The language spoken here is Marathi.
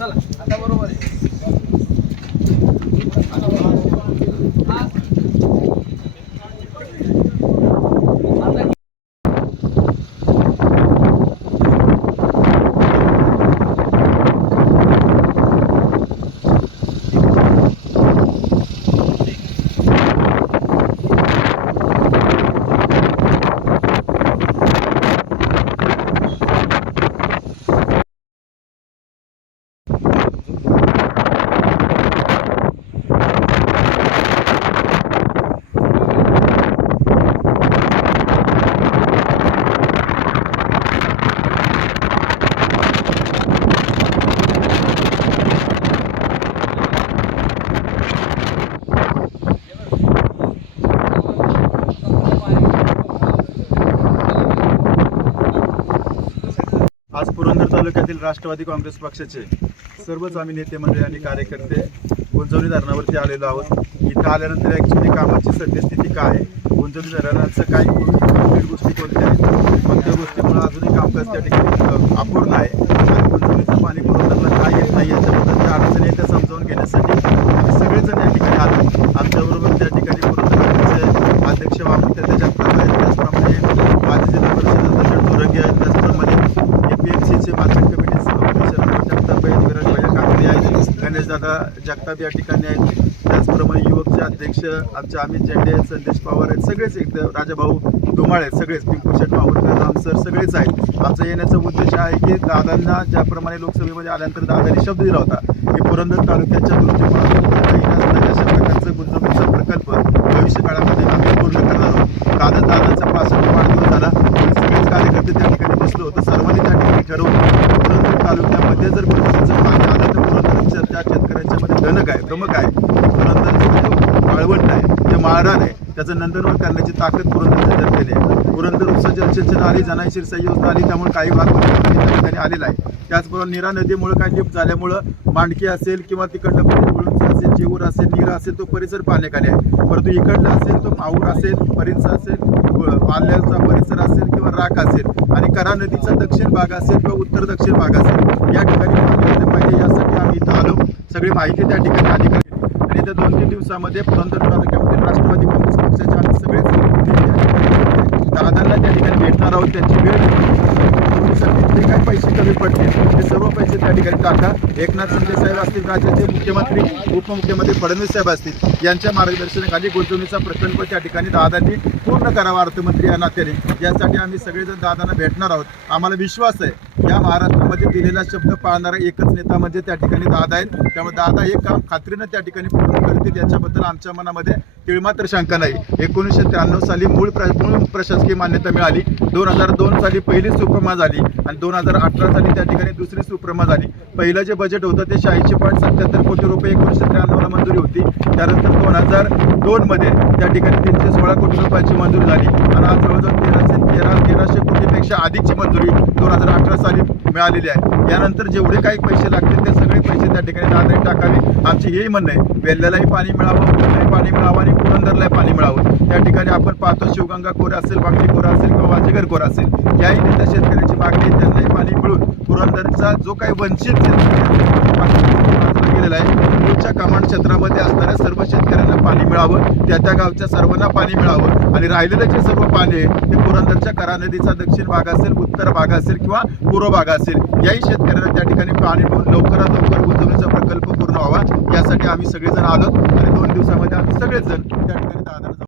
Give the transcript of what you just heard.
चला आता बरोबर आहे. आज पुरंदर तालुक्यातील राष्ट्रवादी काँग्रेस पक्षाचे सर्वच आम्ही नेते मंडळी आणि कार्यकर्ते गुंजवणी धरणावरती आलेलो आहोत. इथं आल्यानंतर ॲक्च्युली कामाची सद्यस्थिती काय आहे? गुंजवणी धरणाचं काही गोष्टी कोणत्या आहेत? कोणत्या गोष्टीमुळे अजूनही कामकाज त्या ठिकाणी अपूर्ण आहे? आणि गुंजवणीचं पाणी पुरवठ्याला काय येत नाही याच्याबद्दल ज्या अडचणी आहेत त्या समजावून घेण्यासाठी आम्ही सगळेजण या ठिकाणी आलो आमच्याबरोबर त्या ठिकाणी पुरंदरचे अध्यक्ष वापरते त्याच्या त्याचप्रमाणे माजी जिल्हा परिषद अध्यक्ष चुरंगी आहेत त्याचप्रमाणे सीचे मार्केट कमिटी सभापती शरद जगताप आहेत विराज भैया काकडे आहेत गणेशदादा जगताप या ठिकाणी आहेत. त्याचप्रमाणे युवकचे अध्यक्ष आमचे अमित झेंडे आहेत संदेश पवार आहेत सगळेच एकदम राजाभाऊ धुमाळ आहेत सगळेच पिंकू शेट माहूरकर राम सर सगळेच आहेत. आमचा येण्याचा उद्देश आहे की दादांना ज्याप्रमाणे लोकसभेमध्ये आल्यानंतर दादांनी शब्द दिला होता की पुरंदर तालुक्याच्या दृष्टिकोनातून अशा प्रकारचं गुंतवणूकचा प्रकल्प भविष्य काळामध्ये आम्ही पूर्ण करणार आहोत दादा दादाचा पासष्ट वाढदिवस झाला. सगळेच कार्यकर्ते त्या ठिकाणी बसलो होतो. सर्वांनी त्या ठिकाणी ठरवून पुरंदर तालुक्यामध्ये जर गुंतवणुकीचं पाणी आलं तर पुरंदरच्या त्या शेतकऱ्यांच्यामध्ये धनक आहे प्रमुख आहे. पुरंदरचं जे वाळवंट आहे जे माळरान आहे त्याचं नंदनवन करण्याची ताकद पुरंदरच्या जनतेने आहे. पुरंदर उपसा जलसिंचन आली जनाई शिरसाई योजना आली त्यामुळे काही भाग ठिकाणी आलेला आहे. त्याचबरोबर निरा नदीमुळे काही लिफ्ट झाल्यामुळं मांडकी असेल किंवा तिकडलं मुळुंच असेल जेऊर असेल निरा असेल तो परिसर पाण्याखाली आहे. परंतु इकडला असेल तो माऊर असेल परिंच असेल पाल्याचा परिसर असेल किंवा राख असेल आणि करा नदीचा दक्षिण भाग असेल किंवा उत्तर दक्षिण भाग असेल या ठिकाणी पाणी पाहिजे यासाठी आम्ही इथं आलो. सगळी माहिती त्या ठिकाणी अधिकारी आणि त्या दोन तीन दिवसामध्ये पुरंदर तालुक्यामध्ये राष्ट्रवादी काँग्रेस पक्षाचे आम्ही सगळेच नेते या ठिकाणी दादांना त्या ठिकाणी भेटणार आहोत त्यांची वेळ घेतली. जे काही पैसे कमी पडतील ते सर्व पैसे त्या ठिकाणी टाका. एकनाथ शिंदे साहेब असतील राज्याचे मुख्यमंत्री उपमुख्यमंत्री फडणवीस साहेब असतील यांच्या मार्गदर्शनाखाली गुंतवणुकीचा प्रकल्प त्या ठिकाणी दादांनी पूर्ण करावा अर्थमंत्री या नात्याने. यासाठी आम्ही सगळेजण दादांना भेटणार आहोत. आम्हाला विश्वास आहे या महाराष्ट्रामध्ये दिलेला शब्द पाळणारा एकच नेता म्हणजे त्या ठिकाणी दादा आहेत त्यामुळे दादा हे काम खात्रीनं त्या ठिकाणी पूर्ण करतील याच्याबद्दल आमच्या मनामध्ये मात्र शंका नाही. एकोणीसशे त्र्याण्णव साली मूळ प्र मूळ प्रशासकीय मान्यता मिळाली. दोन हजार दोन साली पहिली सुप्रमा झाली आणि दोन हजार अठरा साली त्या ठिकाणी दुसरी सुप्रमा झाली. पहिलं जे बजेट होतं ते शहाऐंशी पॉईंट सत्याहत्तर कोटी रुपये एकोणीसशे त्र्याण्णवला मंजुरी होती. त्यानंतर दोन हजार दोनमध्ये त्या ठिकाणी तीनशे सोळा कोटी रुपयाची मंजुरी झाली. आणि आज जवळजवळ तेराशे तेरा तेराशे कोटीपेक्षा अधिकची मंजुरी दोन हजार अठरा साली मिळालेली आहे. यानंतर जेवढे काही पैसे लागतील ते सगळे पैसे त्या ठिकाणी दादाने टाकावे. आमची हेही म्हणणं आहे. वेल्ल्यालाही पाणी मिळावं पाणी मिळावं आणि पुरंदरला पाणी मिळावं. त्या ठिकाणी आपण पाहतो शिवगंगा खोर असेल बांगडी खोर असेल किंवा वाजेगर खोर असेल. याही नेत्या शेतकऱ्याची मागणी त्यांनाही पाणी मिळून पुरंदरचा जो काही वंचित गेलेला आहे पुढच्या कमांड क्षेत्रामध्ये असणाऱ्या सर्व शेतकऱ्यांना पाणी मिळावं त्या त्या गावच्या सर्वांना पाणी मिळावं आणि राहिलेलं जे सर्व पाणी आहे ते पुरंदरच्या करा नदीचा दक्षिण भाग असेल उत्तर भाग असेल किंवा पूर्व भाग असेल याही शेतकऱ्यांना त्या ठिकाणी पाणी मिळून लवकरात लवकर गुंतवणुकीचा प्रकल्प पूर्ण व्हावा. यासाठी आम्ही सगळेजण आलो आणि दोन दिवसामध्ये आम्ही सगळेच जण त्या ठिकाणी दादांना